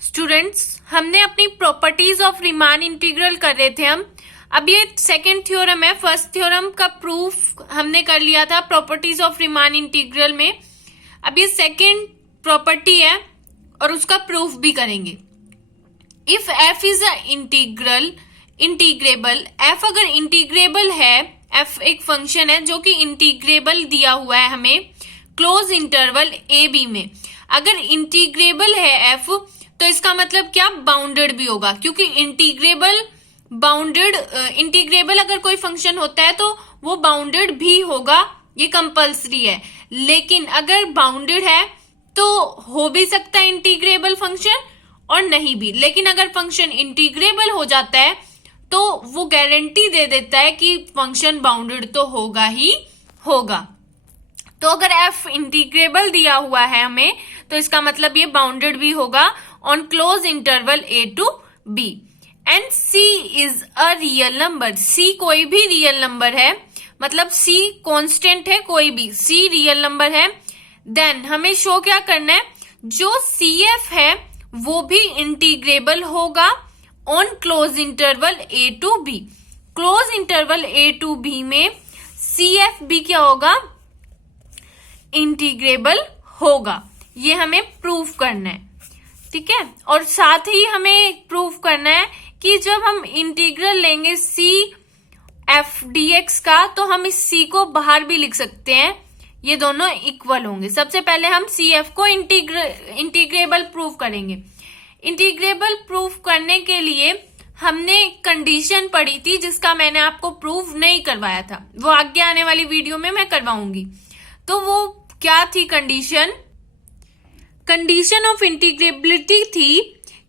Students, हमने अपनी properties of Riemann integral कर रहे थे हम। अब ये सेकंड थ्योरम है। फर्स्ट थ्योरम का प्रूफ हमने कर लिया था प्रॉपर्टीज ऑफ रीमान इंटीग्रल में। अब ये सेकंड प्रॉपर्टी है और उसका प्रूफ भी करेंगे। If F is a integrable, F अगर इंटीग्रेबल है, एफ एक फंक्शन है जो कि इंटीग्रेबल दिया हुआ है हमें क्लोज इंटरवल ए बी में। अगर इंटीग्रेबल है एफ तो इसका मतलब क्या, बाउंडेड भी होगा, क्योंकि इंटीग्रेबल अगर कोई फंक्शन होता है तो वो बाउंडेड भी होगा, ये कंपल्सरी है। लेकिन अगर बाउंडेड है तो हो भी सकता है इंटीग्रेबल फंक्शन और नहीं भी। लेकिन अगर फंक्शन इंटीग्रेबल हो जाता है तो वो गारंटी दे देता है कि फंक्शन बाउंडेड तो होगा ही होगा। तो अगर f इंटीग्रेबल दिया हुआ है हमें तो इसका मतलब ये बाउंडेड भी होगा on close interval a to b। And c is a real number, c कोई भी रियल नंबर है, मतलब c कांस्टेंट है, कोई भी c रियल नंबर है। देन हमें शो क्या करना है, जो cf है वो भी इंटीग्रेबल होगा on close interval a to b। Close interval a to b में cf भी क्या होगा, इंटीग्रेबल होगा। ये हमें प्रूफ करना है, ठीक है। और साथ ही हमें प्रूफ करना है कि जब हम इंटीग्रल लेंगे सी एफ डी एक्स का तो हम इस सी को बाहर भी लिख सकते हैं, ये दोनों इक्वल होंगे। सबसे पहले हम सी एफ को इंटीग्रेबल प्रूफ करेंगे। इंटीग्रेबल प्रूफ करने के लिए हमने कंडीशन पढ़ी थी जिसका मैंने आपको प्रूफ नहीं करवाया था, वो आगे आने वाली वीडियो में मैं करवाऊंगी। तो वो क्या थी कंडीशन? कंडीशन ऑफ इंटीग्रेबिलिटी थी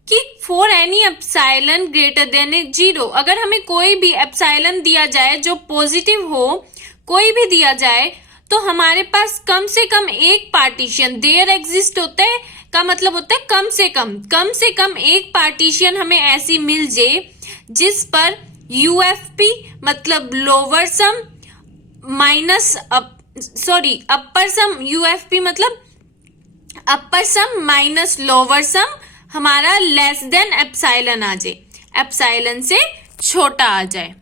कि for any epsilon greater than 0, अगर हमें कोई भी एप्सिलॉन दिया जाए जो पॉजिटिव हो, कोई भी दिया जाए, तो हमारे पास कम से कम एक पार्टीशन देयर एग्जिस्ट होता है, का मतलब होता है कम से कम एक पार्टीशन हमें ऐसी मिल जाए जिस पर यूएफपी मतलब लोअर सम माइनस अपर सम, यूएफपी मतलब अपर सम माइनस लोअर सम हमारा लेस देन एप्सिलॉन आ जाए, एप्सिलॉन से छोटा आ जाए।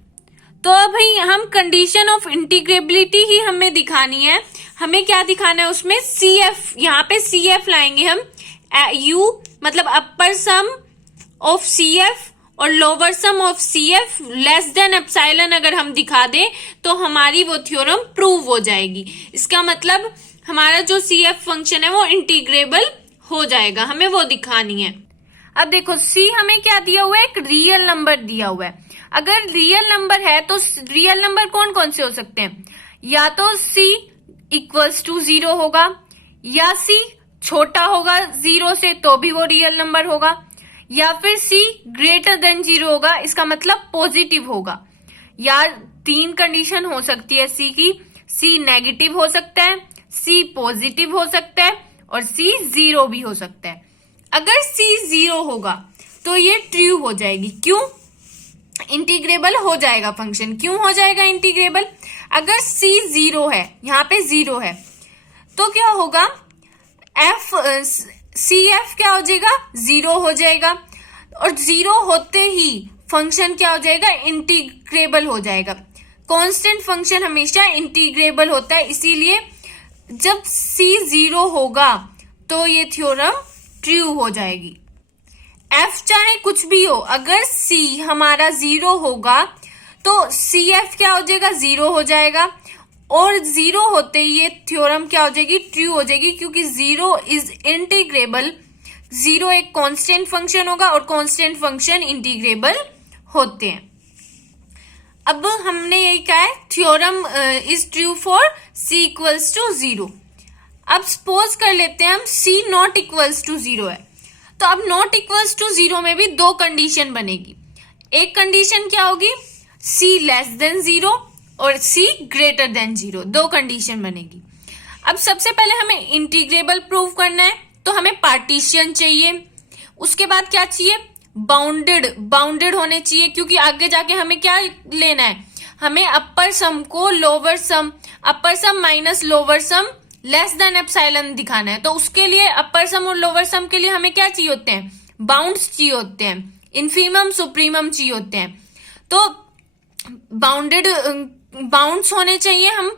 तो अब भाई हम कंडीशन ऑफ इंटीग्रेबिलिटी ही हमें दिखानी है। हमें क्या दिखाना है उसमें, सी एफ, यहाँ पे सी एफ लाएंगे हम, यू मतलब upper sum of C F और lower sum of C F less than epsilon अगर हम दिखा दें तो हमारी वो थ्योरम प्रूव हो जाएगी। इसका मतलब हमारा जो सी एफ फंक्शन है वो इंटीग्रेबल हो जाएगा, हमें वो दिखानी है। अब देखो सी हमें क्या दिया हुआ है, एक रियल नंबर दिया हुआ है। अगर रियल नंबर है तो रियल नंबर कौन कौन से हो सकते हैं, या तो सी इक्वल्स टू 0 होगा, या सी छोटा होगा 0 से तो भी वो रियल नंबर होगा, या फिर सी ग्रेटर देन 0 होगा, इसका मतलब पॉजिटिव होगा। या 3 कंडीशन हो सकती है सी की, सी नेगेटिव हो सकता है, सी पॉजिटिव हो सकता है और सी 0 भी हो सकता है। अगर सी 0 होगा तो ये ट्रू हो जाएगी, क्यों, इंटीग्रेबल हो जाएगा फंक्शन। क्यों हो जाएगा इंटीग्रेबल, अगर सी 0 है, यहाँ पे 0 है, तो क्या होगा, एफ सी एफ क्या हो जाएगा, 0 हो जाएगा। और 0 होते ही फंक्शन क्या हो जाएगा, इंटीग्रेबल हो जाएगा। कांस्टेंट फंक्शन हमेशा इंटीग्रेबल होता है, इसीलिए जब c 0 होगा तो ये थ्योरम ट्रू हो जाएगी। f चाहे कुछ भी हो, अगर c हमारा 0 होगा तो cf क्या हो जाएगा, 0 हो जाएगा। और 0 होते ही ये थ्योरम क्या हो जाएगी, ट्रू हो जाएगी, क्योंकि 0 इज इंटीग्रेबल। 0 एक कांस्टेंट फंक्शन होगा और कांस्टेंट फंक्शन इंटीग्रेबल होते हैं। अब हमने यही कहा है, theorem is true for c equals to 0। अब सपोज कर लेते हैं हम c नॉट इक्वल्स टू 0 है, तो अब नॉट इक्वल्स टू 0 में भी 2 कंडीशन बनेगी। एक कंडीशन क्या होगी, c लेस देन 0 और c ग्रेटर देन 0, 2 कंडीशन बनेगी। अब सबसे पहले हमें इंटीग्रेबल प्रूव करना है तो हमें पार्टीशन चाहिए, उसके बाद क्या चाहिए, बाउंडेड होने चाहिए, क्योंकि आगे जाके हमें क्या लेना है, हमें अपर सम को lower sum, upper sum minus lower sum less than epsilon दिखाना है। तो उसके लिए अपर सम और लोअर सम के लिए हमें क्या चाहिए होते हैं, बाउंड्स चाहिए होते हैं, इन्फीमम सुप्रीमम चाहिए होते हैं। तो बाउंड्स होने चाहिए। हम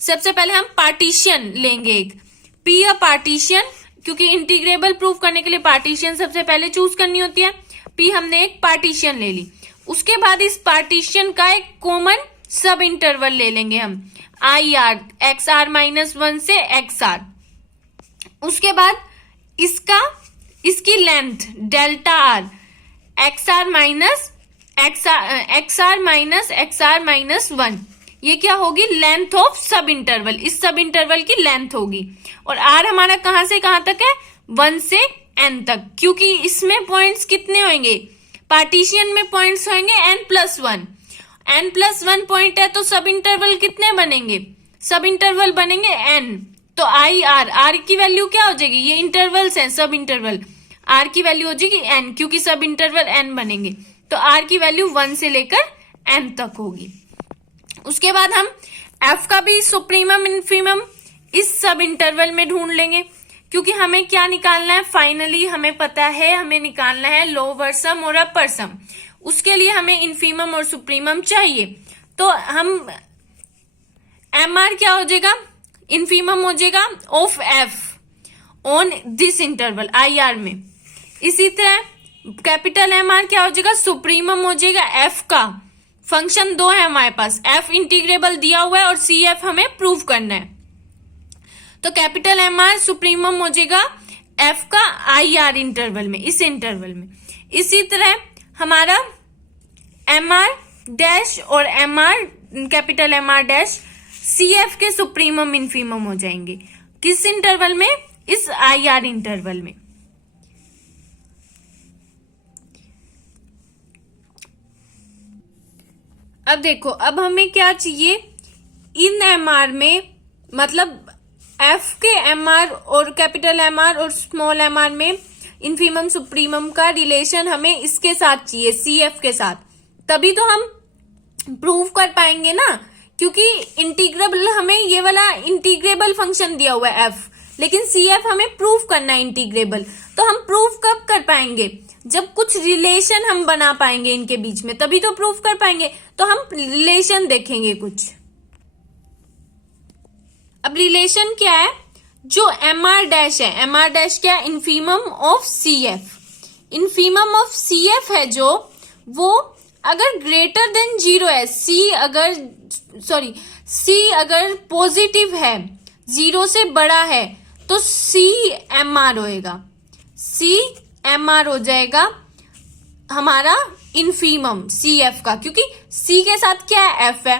सबसे पहले हम पार्टीशन लेंगे एक, पी अ पार्टीशन, क्योंकि इंटीग्रेबल प्रूफ करने के लिए पार्टीशन सबसे पहले चूज करनी होती है। पी हमने एक पार्टीशन ले ली, उसके बाद इस पार्टीशन का एक कॉमन सब इंटरवल ले लेंगे हम, I R, X R minus 1 से एक्स आर। उसके बाद इसकी length delta R, X R minus X R minus 1, ये क्या होगी, लेंथ ऑफ सब इंटरवल, इस सब इंटरवल की लेंथ होगी। और आर हमारा कहां से कहां तक है, 1 से n तक, क्योंकि इसमें पॉइंट्स कितने होंगे, पार्टीशन में पॉइंट्स होंगे n+1, n+1 पॉइंट है तो सब इंटरवल कितने बनेंगे, सब इंटरवल बनेंगे n। तो आई आर की वैल्यू क्या हो जाएगी, ये इंटरवल्स हैं सब इंटरवल, आर की वैल्यू हो जाएगी n, क्योंकि सब इंटरवल n बनेंगे। तो आर की वैल्यू 1 से लेकर n तक होगी। उसके बाद हम f का भी सुप्रीमम इन्फीमम इस सब इंटरवल में ढूंढ लेंगे, क्योंकि हमें क्या निकालना है, फाइनली हमें पता है हमें निकालना है लोअर सम और अपर सम। उसके लिए हमें इन्फीमम और सुप्रीमम चाहिए। तो हम mr क्या हो जाएगा, इन्फीमम हो जाएगा of f on this interval I R में। इसी तरह कैपिटल mr क्या हो जाएगा, सुप्रीमम हो जाएगा f का, फंक्शन दो है हमारे पास, f इंटीग्रेबल दिया हुआ है और cf हमें प्रूव करना है। तो कैपिटल mr सुप्रीमम हो जाएगा f का आई आर इंटरवल में, इस इंटरवल में। इसी तरह हमारा mr डैश और कैपिटल mr डैश cf के सुप्रीमम इन्फीमम हो जाएंगे, किस इंटरवल में, इस आई आर इंटरवल में। अब देखो, अब हमें क्या चाहिए, इन mr में, मतलब f के mr और कैपिटल mr और स्मॉल mr में इन्फीमम सुप्रीमम का रिलेशन हमें इसके साथ चाहिए, cf के साथ, तभी तो हम प्रूव कर पाएंगे ना। क्योंकि इंटीग्रेबल, हमें ये वाला इंटीग्रेबल फंक्शन दिया हुआ है f, लेकिन cf हमें प्रूव करना है इंटीग्रेबल। तो हम प्रूव कब कर पाएंगे, जब कुछ रिलेशन हम बना पाएंगे इनके बीच में, तभी तो प्रूव कर पाएंगे। तो हम रिलेशन देखेंगे कुछ। अब रिलेशन क्या है, जो mr डैश है, mr डैश क्या है, infimum of cf, infimum of cf है जो, वो अगर ग्रेटर देन 0 है, c अगर पॉजिटिव है, 0 से बड़ा है, तो CMR होएगा, CMR हो जाएगा हमारा इन्फीमम CF का, क्योंकि C के साथ क्या है, F है,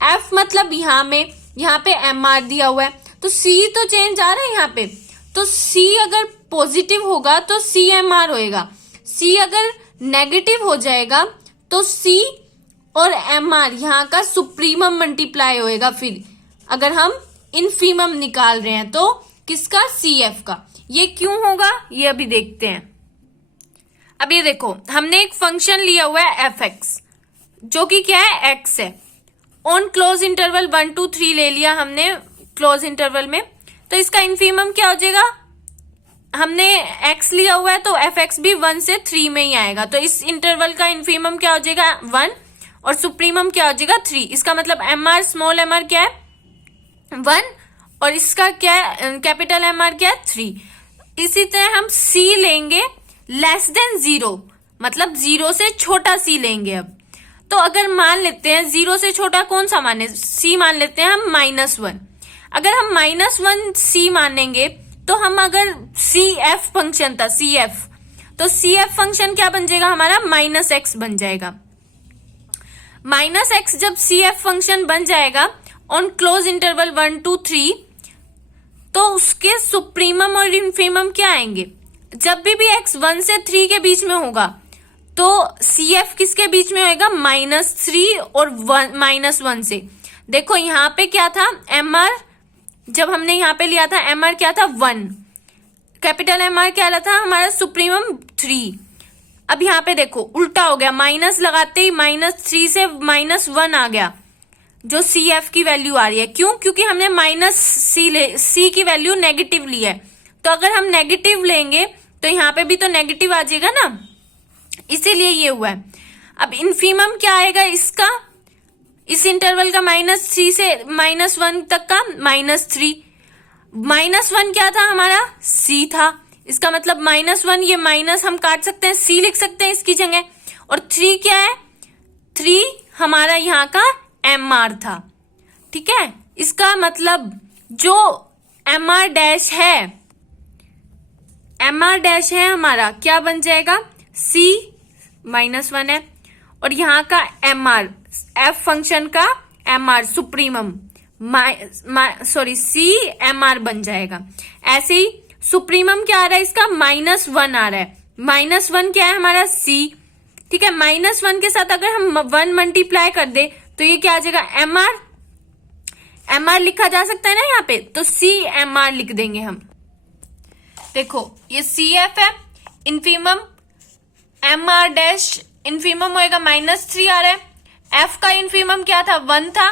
F मतलब यहाँ पे MR दिया हुआ है, तो C तो चेंज आ रहा है यहाँ पे, तो C अगर पॉजिटिव होगा तो CMR होएगा, C अगर नेगेटिव हो जाएगा तो C और MR यहाँ का सुप्रीमम मल्टीप्लाई होएगा। फिर अगर हम इन्फीमम निकाल रहे हैं तो किसका, CF का। ये क्यों होगा, ये अभी देखते हैं। अब ये देखो, हमने एक फंक्शन लिया हुआ है fx, जो कि क्या है, x है। ऑन क्लोज इंटरवल 1 2 3 ले लिया हमने क्लोज इंटरवल में, तो इसका इन्फीमम क्या हो जाएगा, हमने x लिया हुआ है तो fx भी 1 से 3 में ही आएगा, तो इस इंटरवल का इन्फीमम क्या हो जाएगा, 1, और सुप्रीमम क्या हो जाएगा, 3। इसका मतलब mr स्मॉल mr क्या है, 1, और इसका क्या है, कैपिटल mr क्या है, 3। इसी तरह हम c लेंगे लेस देन 0, मतलब 0 से छोटा c लेंगे। अब तो अगर मान लेते हैं 0 से छोटा कौन सा माने, c मान लेते हैं हम -1। अगर हम -1 c मानेंगे तो हम, अगर cf फंक्शन था, cf, तो cf फंक्शन क्या बन जाएगा हमारा, -x बन जाएगा। -x जब cf फंक्शन बन जाएगा ऑन क्लोज इंटरवल 1 2 3, तो उसके सुप्रीमम और इन्फीमम क्या आएंगे, जब भी x 1 से 3 के बीच में होगा तो cf किसके बीच में होएगा, -3 और -1 से। देखो यहाँ पे क्या था, mr, जब हमने यहाँ पे लिया था mr क्या था, 1, कैपिटल mr क्या था हमारा, सुप्रीमम 3। अब यहाँ पे देखो उल्टा हो गया, माइनस लगाते ही -3 से -1 आ गया, जो CF की वैल्यू आ रही है। क्यों, क्योंकि हमने C की वैल्यू नेगेटिव ली है। तो अगर हम नेगेटिव लेंगे तो यहाँ पे भी तो नेगेटिव आ जाएगा ना, इसीलिए ये हुआ है। अब इन्फीमम क्या आएगा इसका, इस इंटरवल का -3 से -1 तक का -3। -1 क्या था हमारा, C था, इसका मतलब -1, ये माइनस हम काट सकते हैं, C लिख सकते हैं इसकी जगह। और 3 क्या है, 3 हमारा यहाँ का MR था, ठीक है। इसका मतलब जो MR डैश है हमारा क्या बन जाएगा, C -1 है, और यहाँ का MR F फंक्शन का MR सुप्रीमम C MR बन जाएगा। ऐसे ही सुप्रीमम क्या आ रहा है इसका, -1 आ रहा है। -1 क्या है हमारा, C, ठीक है। -1 के साथ अगर हम 1 मल्टीप्लाई कर दे तो ये क्या आ जाएगा, MR लिखा जा सकता है ना यहाँ पे, तो C MR लिख देंगे हम। देखो ये CF है, इन्फीमम MR डैश इन्फीमम होएगा -3 आ रहा है। F का इन्फीमम क्या था, 1 था,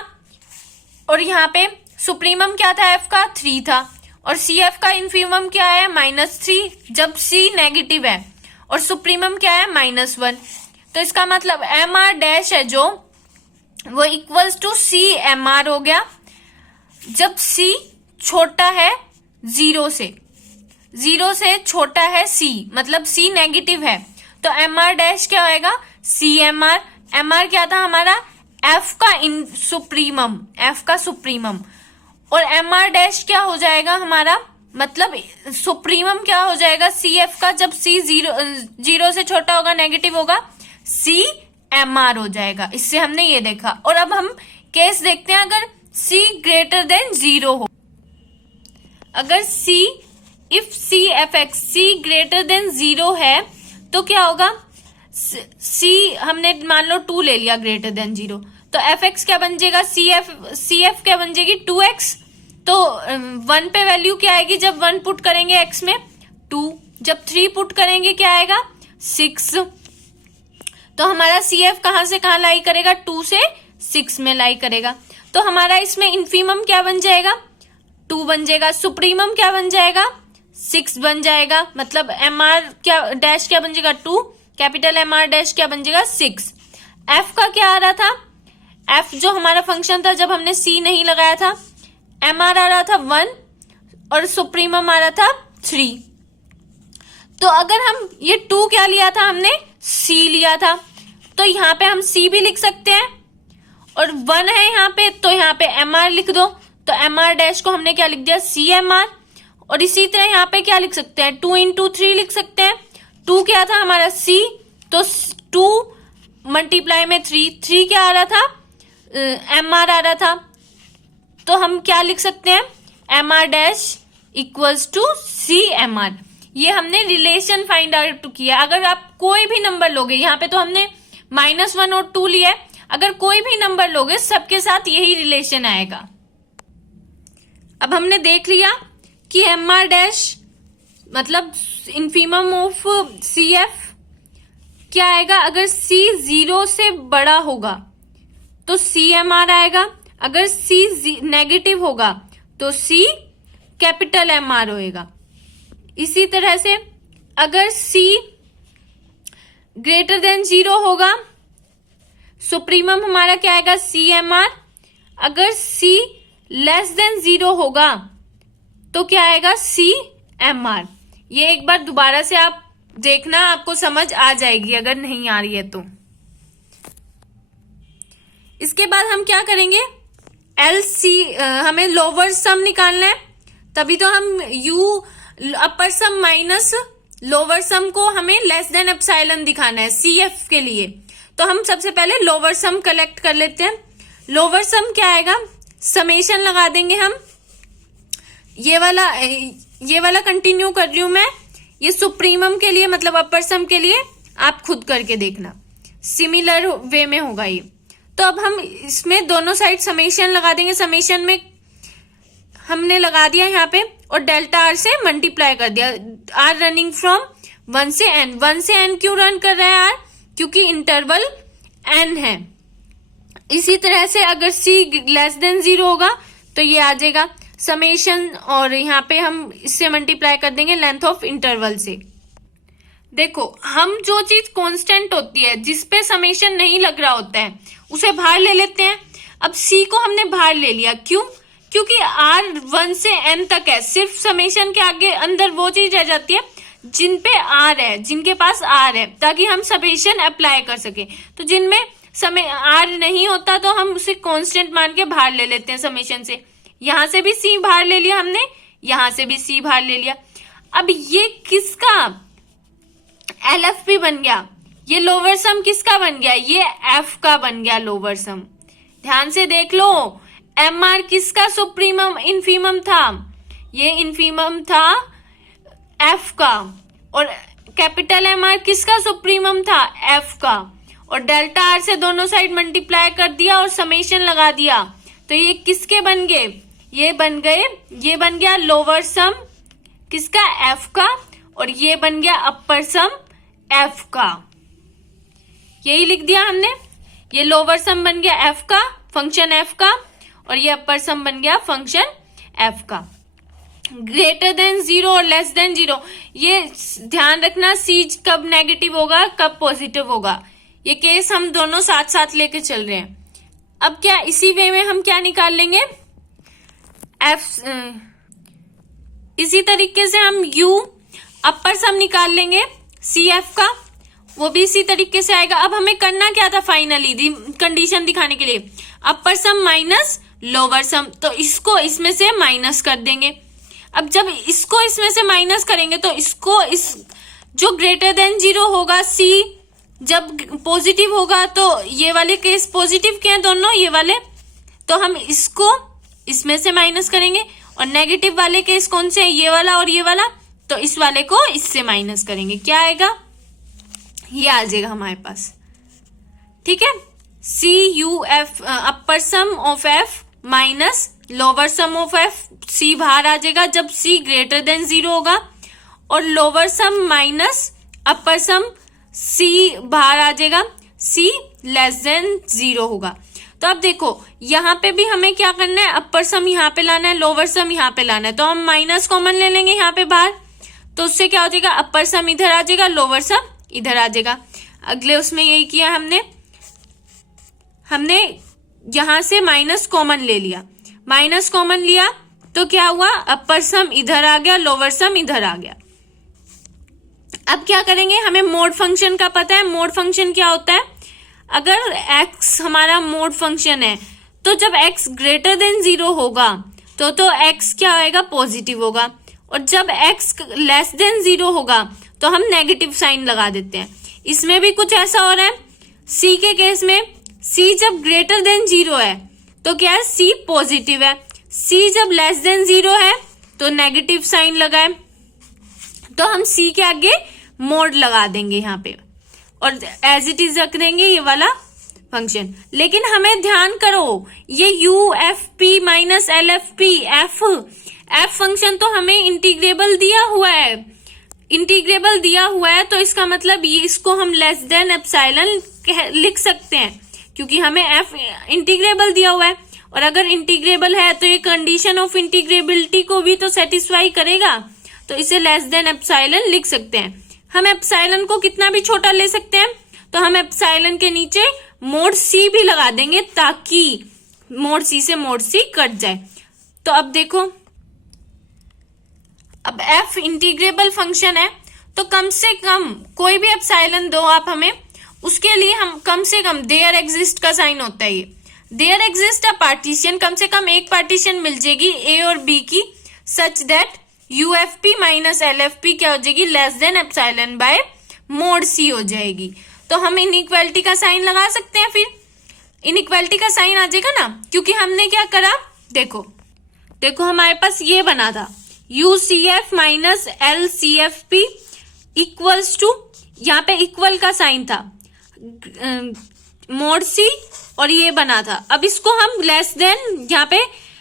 और यहाँ पे सुप्रीमम क्या था, F का 3 था, और CF का इन्फीमम क्या है, -3, जब C नेगेटिव है, और सुप्रीमम क्या है, -1। तो इसका मतलब MR डैश है जो वो इक्वल्स टू C MR हो गया, जब C छोटा है 0 से छोटा है C, मतलब C नेगेटिव है, तो MR डैश क्या होएगा, C MR। MR क्या था हमारा, F का सुप्रीमम, और MR डैश क्या हो जाएगा हमारा, मतलब सुप्रीमम क्या हो जाएगा, CF का, जब C 0 से छोटा होगा, नेगेटिव होगा, C MR हो जाएगा। इससे हमने ये देखा। और अब हम केस देखते हैं, अगर C ग्रेटर देन 0 हो, अगर if CFX C greater than 0 है तो क्या होगा, C हमने मान लो 2 ले लिया ग्रेटर देन 0, तो FX क्या बन जाएगा, CF क्या बन जाएगी, 2X। तो 1 पे वैल्यू क्या आएगी, जब 1 पुट करेंगे X में 2, जब 3 पुट करेंगे क्या आएगा, 6। तो हमारा CF कहां से कहां लाई करेगा, 2 से 6 में लाई करेगा। तो हमारा इसमें इन्फीमम क्या बन जाएगा, 2 बन जाएगा, सुप्रीमम क्या बन जाएगा, 6 बन जाएगा, मतलब MR क्या डैश क्या बन जाएगा, 2, कैपिटल MR डैश क्या बन जाएगा, 6। F का क्या आ रहा था, F जो हमारा फंक्शन था जब हमने C नहीं लगाया था, MR आ रहा था 1 और सुप्रीमम आ रहा था 3। तो अगर हम ये 2 क्या लिया था हमने, C लिया था, तो यहाँ पे हम C भी लिख सकते हैं, और 1 है यहाँ पे, तो यहाँ पे MR लिख दो, तो MR डैश को हमने क्या लिख दिया, CMR। और इसी तरह यहाँ पे क्या लिख सकते हैं, 2 into 3 लिख सकते हैं। 2 क्या था हमारा, C, तो 2 मल्टीप्लाई में 3 क्या आ रहा था, MR आ रहा था, तो हम क्या लिख सकते हैं, MR dash equals to CMR। ये हमने रिलेशन फाइंड आउट किया। अगर आप कोई भी नंबर लोगे, यहाँ पे तो हमने -1 और 2 लिया है, अगर कोई भी नंबर लोगे सबके साथ यही रिलेशन आएगा। अब हमने देख लिया कि MR डैश मतलब इन्फीमम ऑफ CF क्या आएगा, अगर C 0 से बड़ा होगा तो CMR आएगा, अगर C नेगेटिव होगा तो C कैपिटल MR होएगा। इसी तरह से अगर C ग्रेटर देन 0 होगा, सुप्रीमम हमारा क्या आएगा, CMR। अगर C लेस देन 0 होगा तो क्या आएगा, CMR। ये एक बार दोबारा से आप देखना, आपको समझ आ जाएगी अगर नहीं आ रही है तो। इसके बाद हम क्या करेंगे, हमें लोअर सम निकालना है, तभी तो हम अपर सम माइनस लोअर सम को हमें लेस देन एप्सिलॉन दिखाना है CF के लिए। तो हम सबसे पहले लोअर सम कलेक्ट कर लेते हैं। लोअर सम क्या आएगा, समेशन लगा देंगे हम। ये वाला कंटिन्यू कर रही हूं मैं, ये सुप्रीमम के लिए मतलब अपर सम के लिए आप खुद करके देखना, सिमिलर वे में होगा ये। तो अब हम इसमें दोनों साइड समेशन लगा देंगे। समेशन में हमने लगा दिया यहाँ पे, और डेल्टा R से मल्टीप्लाई कर दिया। R रनिंग फ्रॉम 1 से n। 1 से n क्यों रन कर रहा है R, क्योंकि इंटरवल n है। इसी तरह से अगर C लेस देन 0 होगा तो ये आ जाएगा समेशन, और यहाँ पे हम इससे मल्टीप्लाई कर देंगे लेंथ ऑफ इंटरवल से। देखो, हम जो चीज कांस्टेंट होती है, जिसपे समेशन नहीं लग रहा होता है, उसे बाहर ले लेते हैं। अब सी को हमने बाहर ले लिया, क्यों? क्योंकि आर 1 से n तक है, सिर्फ समेशन के आगे अंदर वो चीज रह जाती है जिन पे आर है, जिनके पास आर है, ताकि हम समेशन अप्लाई कर सके। तो जिनमें समय आर नहीं होता तो हम उसे कांस्टेंट मान के बाहर ले लेते हैं समेशन से। यहां से भी सी बाहर ले लिया हमने, यहां से भी सी बाहर ले लिया। अब ये किसका LFP बन गया? ये लोअर सम किसका बन गया? ये F का बन गया लोअर सम। ध्यान से देख लो, MR किसका सुप्रीमम इन्फीमम था? ये इन्फीमम था F का। और कैपिटल MR किसका सुप्रीमम था? F का। और डेल्टा R से दोनों साइड मल्टीप्लाई कर दिया और समेशन लगा दिया, तो ये किसके बन गए? ये बन गया लोअर सम किसका? F का। और ये बन गया अपर सम F का। यही लिख दिया हमने। ये लोअर सम बन गया F का, फंक्शन F का, और ये अपर सम बन गया फंक्शन F का। ग्रेटर देन 0 और लेस देन 0, ये ध्यान रखना, C कब नेगेटिव होगा, कब पॉजिटिव होगा। ये केस हम दोनों साथ साथ लेके चल रहे हैं। अब क्या इसी वे में हम क्या निकाल लेंगे? इसी तरीके से हम U अपर सम निकाल लेंगे CF का, वो भी इसी तरीके से आएगा। अब हमें करना क्या था फाइनली, कंडीशन दिखाने के लिए, अपर सम माइनस लोअर सम, तो इसको इसमें से माइनस कर देंगे। अब जब इसको इसमें से माइनस करेंगे तो इसको जो ग्रेटर देन 0 होगा C, जब पॉजिटिव होगा तो ये वाले केस पॉजिटिव के हैं दोनों, ये वाले, तो हम इसको इसमें से माइनस करेंगे। और नेगेटिव वाले केस कौन से हैं? ये वाला और ये वाला, तो इस वाले को इससे माइनस करेंगे। क्या आएगा? ये आ जाएगा हमारे पास, ठीक है। CUF upper sum of F minus lower sum of F, C बाहर आ जाएगा जब C ग्रेटर देन 0 होगा, और लोअर सम माइनस अपर सम C बाहर आ जाएगा, C लेस देन 0 होगा। तो अब देखो, यहाँ पे भी हमें क्या करना है, अपर सम यहाँ पे लाना है, लोअर सम यहाँ पे लाना है, तो हम माइनस कॉमन ले लेंगे यहाँ पे बाहर, तो उससे क्या हो जाएगा, अपर सम इधर आ जाएगा, लोअर सम इधर आ जाएगा। अगले उसमें यही किया हमने यहां से माइनस कॉमन ले लिया, माइनस कॉमन लिया तो क्या हुआ, अपर सम इधर आ गया, लोअर सम इधर आ गया। अब क्या करेंगे, हमें मोड फंक्शन का पता है। मोड फंक्शन क्या होता है, अगर x हमारा मोड फंक्शन है तो जब x ग्रेटर देन 0 होगा तो x क्या आएगा, पॉजिटिव होगा, और जब x लेस देन 0 होगा तो हम नेगेटिव साइन लगा देते हैं। इसमें भी कुछ ऐसा हो रहा है। C के केस में C जब ग्रेटर देन 0 है तो क्या है, C पॉजिटिव है, C जब लेस देन 0 है तो नेगेटिव साइन लगाए, तो हम C के आगे मोड लगा देंगे यहाँ पे और एज इट इज रख देंगे ये वाला फंक्शन। लेकिन हमें ध्यान करो, ये UFP minus LFP F function तो हमें इंटीग्रेबल दिया हुआ है, तो इसका मतलब ये इसको हम लेस देन एप्सिलॉन लिख सकते हैं, क्योंकि हमें F इंटीग्रेबल दिया हुआ है। और अगर इंटीग्रेबल है तो ये कंडीशन ऑफ इंटीग्रेबिलिटी को भी तो सेटिस्फाई करेगा, तो इसे लेस देन एप्सिलॉन लिख सकते हैं। हम एप्सिलॉन को कितना भी छोटा ले सकते हैं, तो हम एप्सिलॉन के नीचे मोड C भी लगा देंगे ताकि मोड C से मोड C कट जाए। तो अब देखो, अब F इंटीग्रेबल फंक्शन है तो कम से कम कोई भी एप्सिलॉन दो आप हमें, उसके लिए हम कम से कम देयर एग्जिस्ट का साइन होता है, ये देयर एग्जिस्ट अ पार्टीशन, कम से कम एक पार्टीशन मिल जाएगी A और B की, such that UFP minus LFP क्या हो जाएगी, less than epsilon bye mode C हो जाएगी। तो हम इनइक्वालिटी का साइन लगा सकते हैं, फिर इनइक्वालिटी का साइन आ जाएगा ना, क्योंकि हमने क्या करा, देखो हमारे पास ये बना था UCF minus LCFP equals to, यहाँ पे इक्वल का साइन था मोड C और ये बना था। अब इसको हम लेस देन, यहाँ पे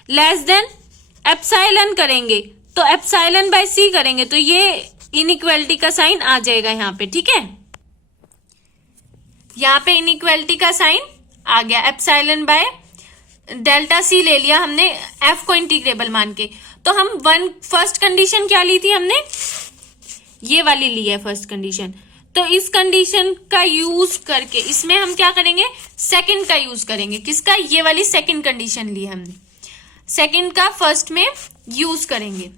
लेस देन एप्सिलॉन करेंगे तो एप्सिलॉन बाय C करेंगे, तो ये इनइक्वालिटी का साइन आ जाएगा यहाँ पे, ठीक है। यहाँ पे इनइक्वालिटी का साइन आ गया, एप्सिलॉन बाय डेल्टा C ले लिया हमने F को इंटीग्रेबल मान के। तो हम फर्स्ट कंडीशन क्या ली थी हमने, ये वाली ली है फर्स्ट कंडीशन, तो इस कंडीशन का यूज करके इसमें हम क्या करेंगे, सेकंड का यूज करेंगे। किसका, ये वाली सेकंड कंडीशन ली हमने, सेकंड का फर्स्ट में यूज करेंगे।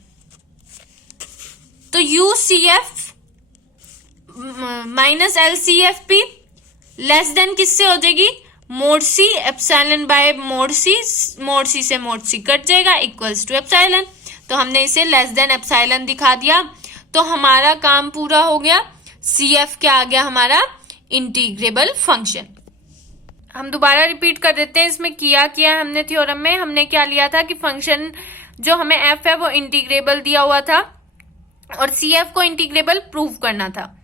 तो UCF minus LCFP less than किससे हो जाएगी, mode C epsilon bye mode C, mode C से मोड C कट जाएगा इक्वल्स टू एप्सिलॉन। तो हमने इसे लेस देन एप्सिलॉन दिखा दिया, तो हमारा काम पूरा हो गया। CF क्या आ गया हमारा, इंटीग्रेबल फंक्शन। हम दोबारा रिपीट कर देते हैं, इसमें किया हमने थ्योरम में हमने क्या लिया था कि फंक्शन जो हमें f है वो इंटीग्रेबल दिया हुआ था और CF को इंटीग्रेबल प्रूव करना था।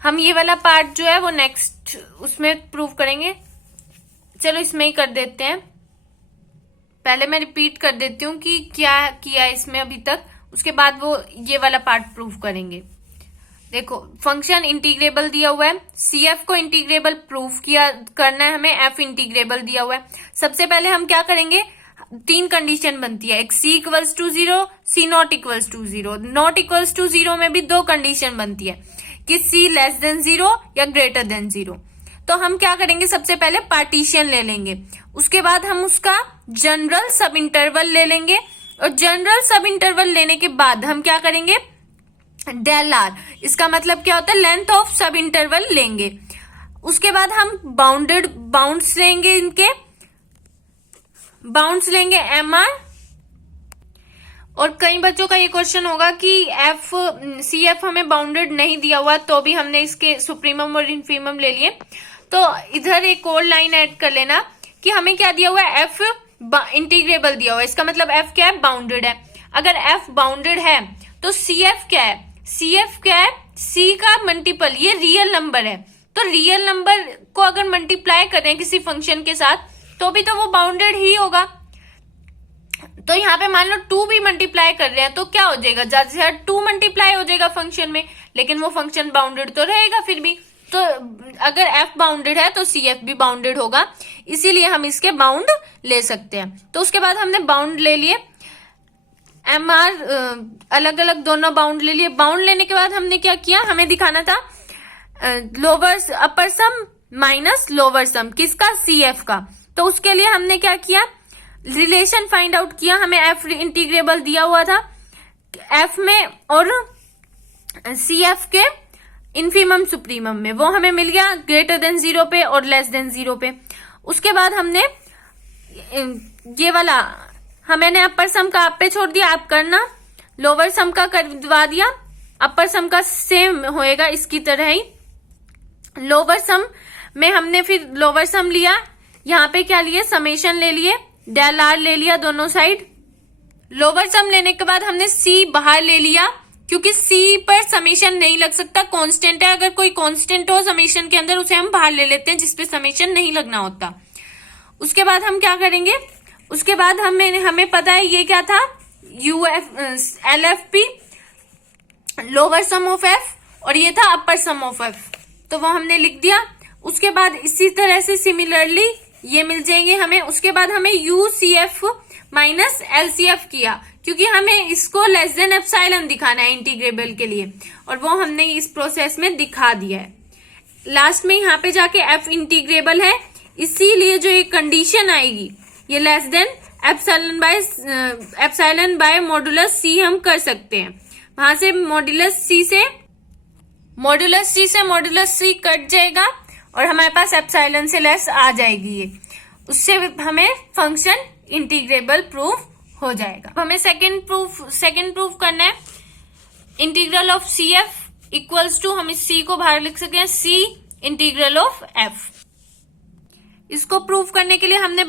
हम ये वाला पार्ट जो है वो नेक्स्ट उसमें प्रूव करेंगे। चलो इसमें ही कर देते हैं, पहले मैं रिपीट कर देती हूँ कि क्या किया इसमें अभी तक, उसके बाद वो ये वाला पार्ट प्रूव करेंगे। देखो फंक्शन इंटीग्रेबल दिया हुआ है, CF को इंटीग्रेबल प्रूव करना है हमें, F इंटीग्रेबल दिया हुआ है। सबसे पहले हम क्या करेंगे, 3 कंडीशन बनती है, एक C equals to 0, C not equals to 0। Not equals to 0 में भी 2 कंडीशन बनती है कि C लेस देन 0 या ग्रेटर देन 0। तो हम क्या करेंगे, सबसे पहले पार्टीशन ले लेंगे, उसके बाद हम उसका जनरल सब इंटरवल ले लेंगे और जनरल सब इंटरवल लेने के बाद हम क्या करेंगे, डेल R, इसका मतलब क्या होता है, लेंथ ऑफ सब इंटरवल लेंगे। उसके बाद हम बाउंड्स लेंगे, इनके बाउंड्स लेंगे MR। और कई बच्चों का ये क्वेश्चन होगा कि CF हमें बाउंडेड नहीं दिया हुआ, तो भी हमने इसके सुप्रीमम और इन्फीमम ले लिए। तो इधर एक और लाइन ऐड कर लेना कि हमें क्या दिया हुआ है, F इंटीग्रेबल दिया हुआ है, इसका मतलब F क्या है, बाउंडेड है। अगर F बाउंडेड है तो CF क्या है, CF क्या है, C का मल्टीपल, ये रियल नंबर है। तो रियल नंबर को अगर मल्टीप्लाई करें किसी फंक्शन के साथ तो भी तो वो बाउंडेड ही होगा। तो यहाँ पे मान लो 2 भी मल्टीप्लाई कर रहे हैं तो क्या हो जाएगा, ज्यादा से ज्यादा 2 मल्टीप्लाई हो जाएगा फंक्शन में, लेकिन वो फंक्शन बाउंडेड तो रहेगा फिर भी। तो अगर F बाउंडेड है तो CF भी बाउंडेड होगा, इसीलिए हम इसके बाउंड ले सकते हैं। तो उसके बाद हमने बाउंड ले लिए, MR अलग अलग दोनों बाउंड ले लिए। बाउंड लेने के बाद हमने क्या किया, हमें दिखाना था lower upper sum minus lower सम, किसका, CF का। तो उसके लिए हमने क्या किया, रिलेशन फाइंड आउट किया। हमें F इंटीग्रेबल दिया हुआ था, F में और CF के इन्फीमम सुप्रीमम में, वो हमें मिल गया ग्रेटर देन 0 पे और लेस देन 0 पे। उसके बाद हमने ये वाला मैंने अपर सम का आप पे छोड़ दिया, आप करना, लोअर सम का करवा दिया, अपर सम का सेम होएगा इसकी तरह ही। लोअर सम में हमने फिर लोअर सम लिया, यहाँ पे क्या लिए, समेशन ले लिए, डेल R ले लिया दोनों साइड। लोअर सम लेने के बाद हमने C बाहर ले लिया, क्योंकि C पर समेशन नहीं लग सकता, कांस्टेंट है। अगर कोई कांस्टेंट हो समेशन के अंदर उसे हम बाहर ले लेते हैं, जिसपे समेशन नहीं लगना होता। उसके बाद हम क्या करेंगे, उसके बाद हमें पता है ये क्या था, LFP lower sum of F, और ये था अपर सम ऑफ F, तो वो हमने लिख दिया। उसके बाद इसी तरह से सिमिलरली ये मिल जाएंगे हमें। उसके बाद हमें UCF माइनस LCF किया, क्योंकि हमें इसको लेस देन एप्सिलॉन दिखाना है इंटीग्रेबल के लिए, और वो हमने इस प्रोसेस में दिखा दिया है। लास्ट में यहाँ पे जाके F इंटीग्रेबल है, इसीलिए जो ये कंडीशन आएगी ये less than epsilon bye modulus C हम कर सकते हैं। वहां से मॉडुलस C कट जाएगा और हमारे पास एप्सिलॉन से लेस आ जाएगी ये, उससे हमें फंक्शन इंटीग्रेबल प्रूफ हो जाएगा। अब हमें सेकंड प्रूफ करना है, integral of CF equals to, हम इस C को बाहर लिख सकते हैं, C इंटीग्रल ऑफ F। इसको प्रूफ करने के लिए हमने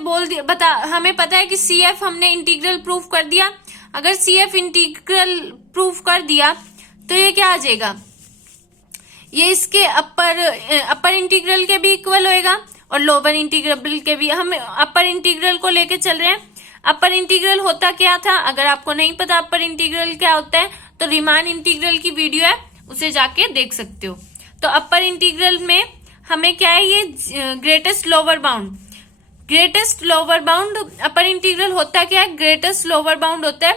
हमें पता है कि CF हमने इंटीग्रल प्रूफ कर दिया। अगर CF इंटीग्रल प्रूफ कर दिया तो ये क्या आ जाएगा, ये इसके अपर इंटीग्रल के भी इक्वल होएगा और लोअर इंटीग्रल के भी। हम अपर इंटीग्रल को लेके चल रहे हैं। अपर इंटीग्रल होता क्या था, अगर आपको नहीं पता अपर इंटीग्रल क्या होता है तो रीमान इंटीग्रल की वीडियो है, उसे जाके देख सकते हो। तो अपर इंटीग्रल में हमें क्या है, ये greatest lower bound upper integral होता क्या है, ग्रेटेस्ट लोअर बाउंड होता है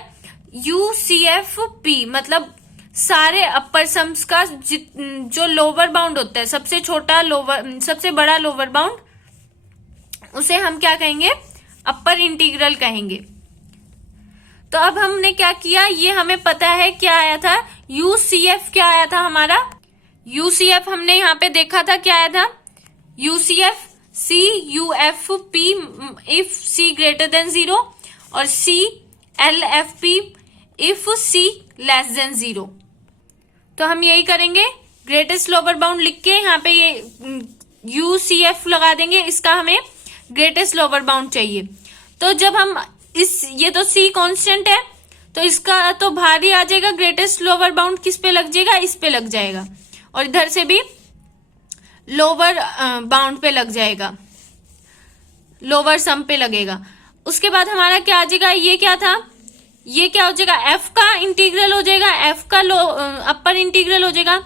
UCFP, मतलब सारे अपर सम्स का जो लोअर बाउंड होता है, सबसे बड़ा लोअर बाउंड, उसे हम क्या कहेंगे, अपर इंटीग्रल कहेंगे। तो अब हमने क्या किया, ये हमें पता है क्या आया था, यूसीएफ क्या आया था हमारा, यूसीएफ हमने यहाँ पे देखा था क्या आया था, UCF C U F P if C greater than 0 और C L F P if C less than 0। तो हम यही करेंगे, ग्रेटेस्ट लोअर बाउंड लिख के यहाँ पे ये यूसीएफ लगा देंगे, इसका हमें ग्रेटेस्ट लोअर बाउंड चाहिए। तो जब हम ये तो सी कांस्टेंट है, तो इसका तो भारी आ जाएगा, ग्रेटेस्ट लोअर बाउंड किस पे लग जाएगा, इस पे लग जाएगा, और इधर से भी लोअर बाउंड पे लग जाएगा, लोअर सम पे लगेगा। उसके बाद हमारा क्या आ जाएगा, ये क्या था, ये क्या हो जाएगा, एफ का इंटीग्रल हो जाएगा, एफ का अपर इंटीग्रल हो जाएगा,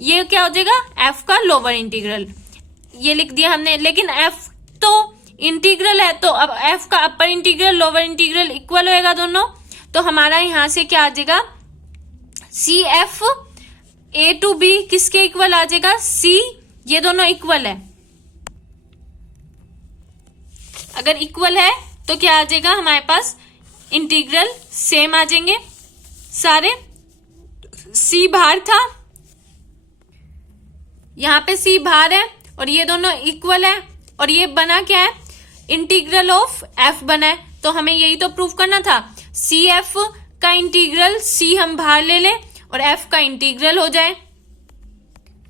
ये क्या हो जाएगा, एफ का लोअर इंटीग्रल, ये लिख दिया हमने। लेकिन एफ तो इंटीग्रल है, तो अब एफ का upper integral lower integral equal होएगा दोनों, तो हमारा यहां से क्या आ जाएगा, C F A to B किसके इक्वल आ जाएगा, सी, ये दोनों इक्वल है। अगर इक्वल है तो क्या आ जाएगा हमारे पास, इंटीग्रल सेम आ जाएंगे सारे। सी बाहर था, यहां पे सी बाहर है और ये दोनों इक्वल है, और ये बना क्या है, इंटीग्रल ऑफ एफ बना है। तो हमें यही तो प्रूफ करना था, सी एफ का इंटीग्रल सी हम बाहर ले लें और एफ का इंटीग्रल हो जाए।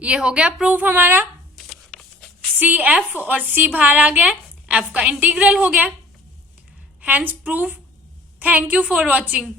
ये हो गया प्रूफ हमारा, सी एफ और सी बाहर आ गया, एफ का इंटीग्रल हो गया, hence proof. Thank you for watching.